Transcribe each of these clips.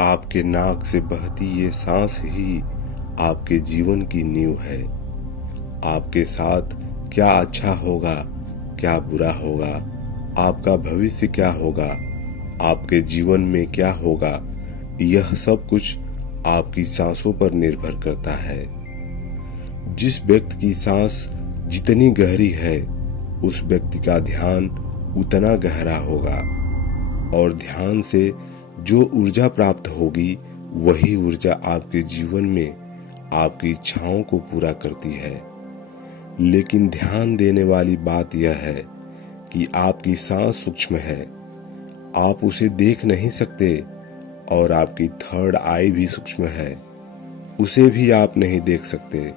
आपके नाक से बहती ये सांस ही आपके जीवन की नींव है। आपके साथ क्या अच्छा होगा, क्या बुरा होगा, आपका भविष्य क्या होगा, आपके जीवन में क्या होगा, यह सब कुछ आपकी सांसों पर निर्भर करता है। जिस व्यक्ति की सांस जितनी गहरी है, उस व्यक्ति का ध्यान उतना गहरा होगा और ध्यान से जो ऊर्जा प्राप्त होगी वही ऊर्जा आपके जीवन में आपकी इच्छाओं को पूरा करती है। लेकिन ध्यान देने वाली बात यह है कि आपकी सांस सूक्ष्म है, आप उसे देख नहीं सकते, और आपकी थर्ड आई भी सूक्ष्म है, उसे भी आप नहीं देख सकते,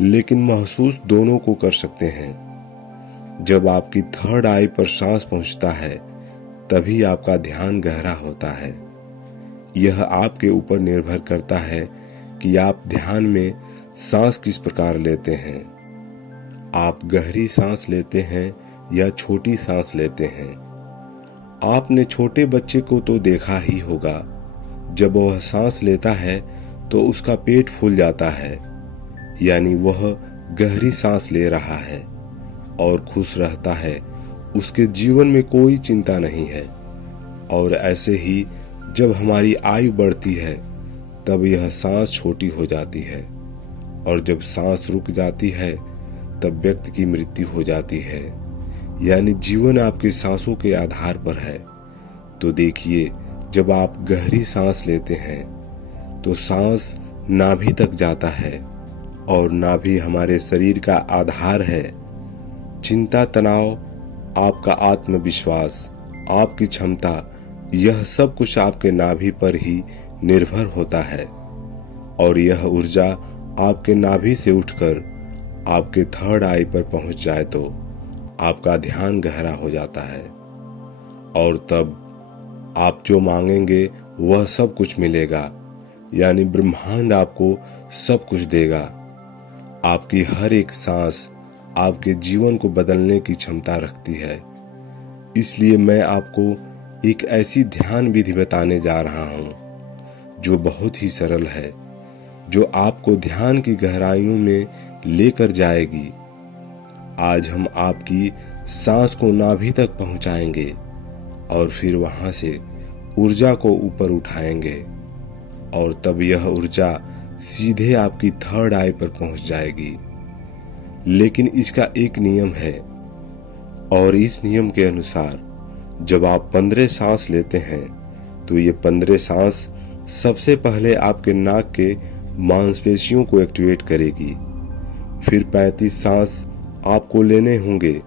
लेकिन महसूस दोनों को कर सकते हैं। जब आपकी थर्ड आई पर सांस पहुंचता है तभी आपका ध्यान गहरा होता है। यह आपके ऊपर निर्भर करता है कि आप ध्यान में सांस किस प्रकार लेते हैं। आप गहरी सांस लेते हैं या छोटी सांस लेते हैं। आपने छोटे बच्चे को तो देखा ही होगा, जब वह सांस लेता है तो उसका पेट फूल जाता है, यानी वह गहरी सांस ले रहा है और खुश रहता है, उसके जीवन में कोई चिंता नहीं है। और ऐसे ही जब हमारी आयु बढ़ती है तब यह सांस छोटी हो जाती है, और जब सांस रुक जाती है तब व्यक्ति की मृत्यु हो जाती है। यानी जीवन आपके सांसों के आधार पर है। तो देखिए, जब आप गहरी सांस लेते हैं तो सांस नाभि तक जाता है, और नाभि हमारे शरीर का आधार है। चिंता, तनाव, आपका आत्मविश्वास, आपकी क्षमता, यह सब कुछ आपके नाभि पर ही निर्भर होता है। और यह ऊर्जा आपके नाभि से उठकर आपके थर्ड आई पर पहुंच जाए तो आपका ध्यान गहरा हो जाता है, और तब आप जो मांगेंगे वह सब कुछ मिलेगा। यानी ब्रह्मांड आपको सब कुछ देगा। आपकी हर एक सांस आपके जीवन को बदलने की क्षमता रखती है। इसलिए मैं आपको एक ऐसी ध्यान विधि बताने जा रहा हूं जो बहुत ही सरल है, जो आपको ध्यान की गहराइयों में लेकर जाएगी। आज हम आपकी सांस को नाभि तक पहुंचाएंगे और फिर वहां से ऊर्जा को ऊपर उठाएंगे, और तब यह ऊर्जा सीधे आपकी थर्ड आई पर पहुंच जाएगी। लेकिन इसका एक नियम है, और इस नियम के अनुसार जब आप 15 सांस लेते हैं तो ये 15 सांस सबसे पहले आपके नाक के मांसपेशियों को एक्टिवेट करेगी। फिर 35 सांस आपको लेने होंगे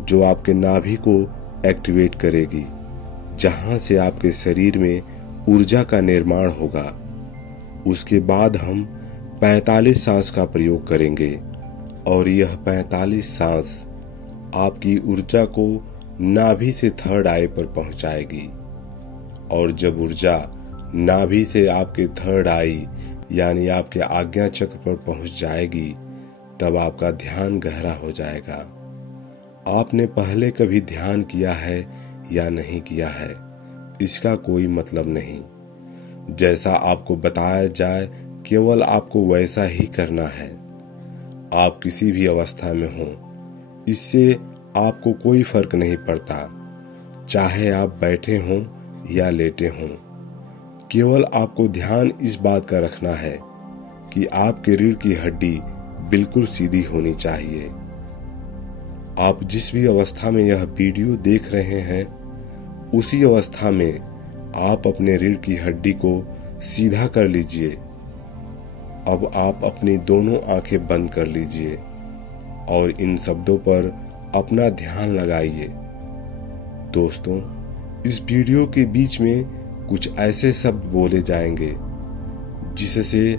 जो आपके नाभि को एक्टिवेट करेगी, जहां से आपके शरीर में ऊर्जा का निर्माण होगा। उसके बाद हम 45 सांस का प्रयोग करेंगे, और यह 45 सांस आपकी ऊर्जा को नाभि से थर्ड आई पर पहुंचाएगी। और जब ऊर्जा नाभि से आपके थर्ड आई यानी आपके आज्ञा चक्र पर पहुंच जाएगी, तब आपका ध्यान गहरा हो जाएगा। आपने पहले कभी ध्यान किया है या नहीं किया है, इसका कोई मतलब नहीं। जैसा आपको बताया जाए केवल आपको वैसा ही करना है। आप किसी भी अवस्था में हो, इससे आपको कोई फर्क नहीं पड़ता, चाहे आप बैठे हों या लेटे हों। केवल आपको ध्यान इस बात का रखना है कि आपके रीढ़ की हड्डी बिल्कुल सीधी होनी चाहिए। आप जिस भी अवस्था में यह वीडियो देख रहे हैं, उसी अवस्था में आप अपने रीढ़ की हड्डी को सीधा कर लीजिए। अब आप अपनी दोनों आंखें बंद कर लीजिए और इन शब्दों पर अपना ध्यान लगाइए। दोस्तों, इस वीडियो के बीच में कुछ ऐसे शब्द बोले जाएंगे जिससे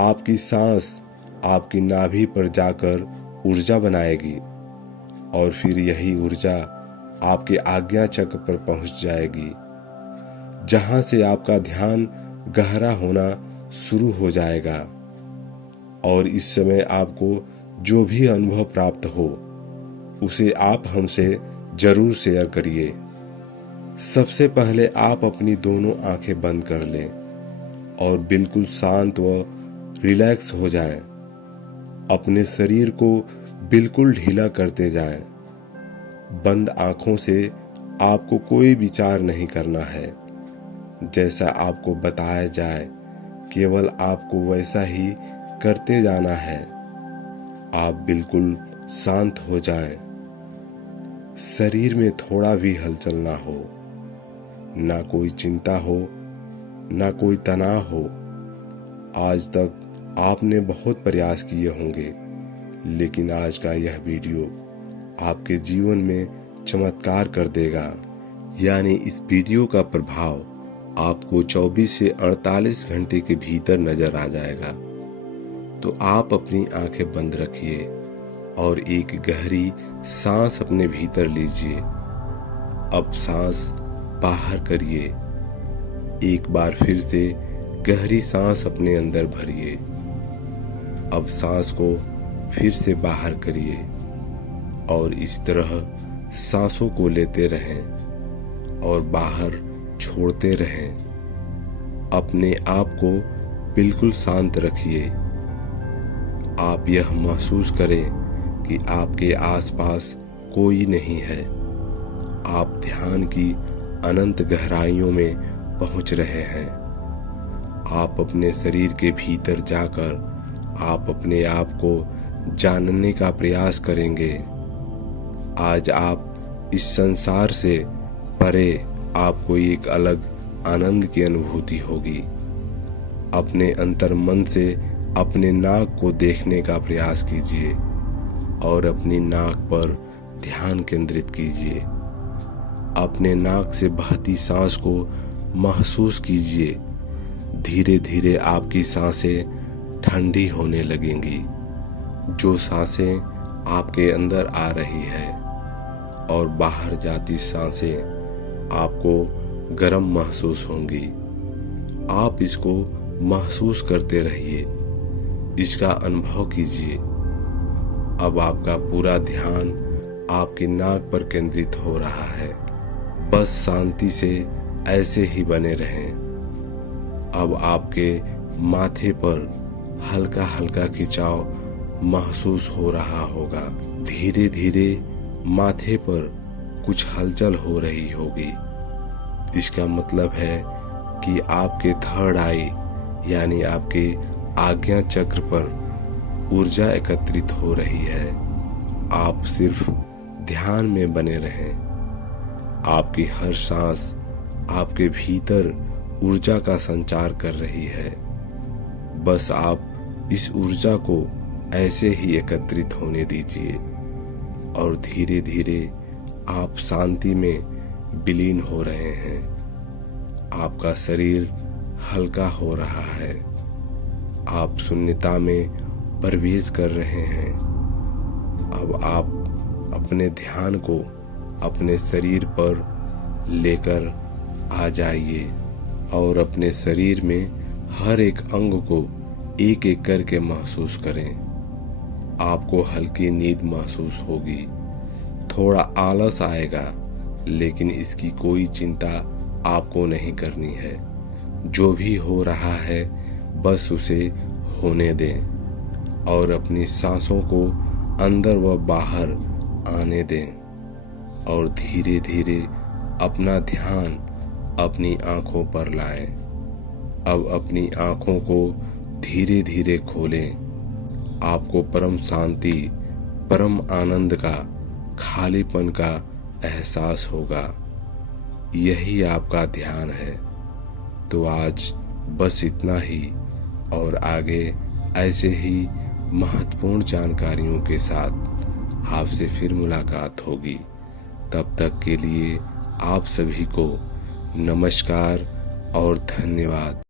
आपकी सांस आपकी नाभि पर जाकर ऊर्जा बनाएगी, और फिर यही ऊर्जा आपके आज्ञा चक्र पर पहुंच जाएगी, जहां से आपका ध्यान गहरा होना शुरू हो जाएगा। और इस समय आपको जो भी अनुभव प्राप्त हो उसे आप हमसे जरूर शेयर करिए। सबसे पहले आप अपनी दोनों आंखें बंद कर लें और बिल्कुल शांत व रिलैक्स हो जाएं। अपने शरीर को बिल्कुल ढीला करते जाएं। बंद आंखों से आपको कोई विचार नहीं करना है। जैसा आपको बताया जाए केवल आपको वैसा ही करते जाना है। आप बिल्कुल शांत हो जाएं। शरीर में थोड़ा भी हलचल ना हो, ना कोई चिंता हो, ना कोई तनाव हो। आज तक आपने बहुत प्रयास किए होंगे, लेकिन आज का यह वीडियो आपके जीवन में चमत्कार कर देगा। यानी इस वीडियो का प्रभाव आपको 24 से 48 घंटे के भीतर नजर आ जाएगा। तो आप अपनी आंखें बंद रखिए और एक गहरी सांस अपने भीतर लीजिए। अब सांस बाहर करिए। एक बार फिर से गहरी सांस अपने अंदर भरिए। अब सांस को फिर से बाहर करिए और इस तरह सांसों को लेते रहें और बाहर छोड़ते रहें। अपने आप को बिल्कुल शांत रखिए। आप यह महसूस करें कि आपके आसपास कोई नहीं है। आप ध्यान की अनंत गहराइयों में पहुंच रहे हैं। आप अपने शरीर के भीतर जाकर आप अपने आप को जानने का प्रयास करेंगे। आज आप इस संसार से परे आपको एक अलग आनंद की अनुभूति होगी। अपने अंतर मन से अपने नाक को देखने का प्रयास कीजिए और अपनी नाक पर ध्यान केंद्रित कीजिए। अपने नाक से बहती सांस को महसूस कीजिए। धीरे धीरे आपकी सांसें ठंडी होने लगेंगी। जो सांसें आपके अंदर आ रही है और बाहर जाती सांसें आपको गर्म महसूस होंगी। आप इसको महसूस करते रहिए, इसका अनुभव कीजिए। अब आपका पूरा ध्यान आपके नाक पर केंद्रित हो रहा है। बस शांति से ऐसे ही बने रहें। अब आपके माथे पर हल्का हल्का खिंचाव महसूस हो रहा होगा। धीरे धीरे माथे पर कुछ हलचल हो रही होगी। इसका मतलब है कि आपके थर्ड आई यानी आपके आज्ञा चक्र पर ऊर्जा एकत्रित हो रही है। आप सिर्फ ध्यान में बने रहें। आपकी हर सांस आपके भीतर ऊर्जा का संचार कर रही है। बस आप इस ऊर्जा को ऐसे ही एकत्रित होने दीजिए और धीरे धीरे आप शांति में विलीन हो रहे हैं। आपका शरीर हल्का हो रहा है। आप शून्यता में प्रवेश कर रहे हैं। अब आप अपने ध्यान को अपने शरीर पर लेकर आ जाइए और अपने शरीर में हर एक अंग को एक एक करके महसूस करें। आपको हल्की नींद महसूस होगी। थोड़ा आलस आएगा, लेकिन इसकी कोई चिंता आपको नहीं करनी है। जो भी हो रहा है बस उसे होने दें और अपनी सांसों को अंदर व बाहर आने दें और धीरे धीरे अपना ध्यान अपनी आंखों पर लाएं। अब अपनी आंखों को धीरे धीरे खोलें। आपको परम शांति, परम आनंद का, खालीपन का एहसास होगा। यही आपका ध्यान है। तो आज बस इतना ही और आगे ऐसे ही महत्वपूर्ण जानकारियों के साथ आपसे फिर मुलाकात होगी। तब तक के लिए आप सभी को नमस्कार और धन्यवाद।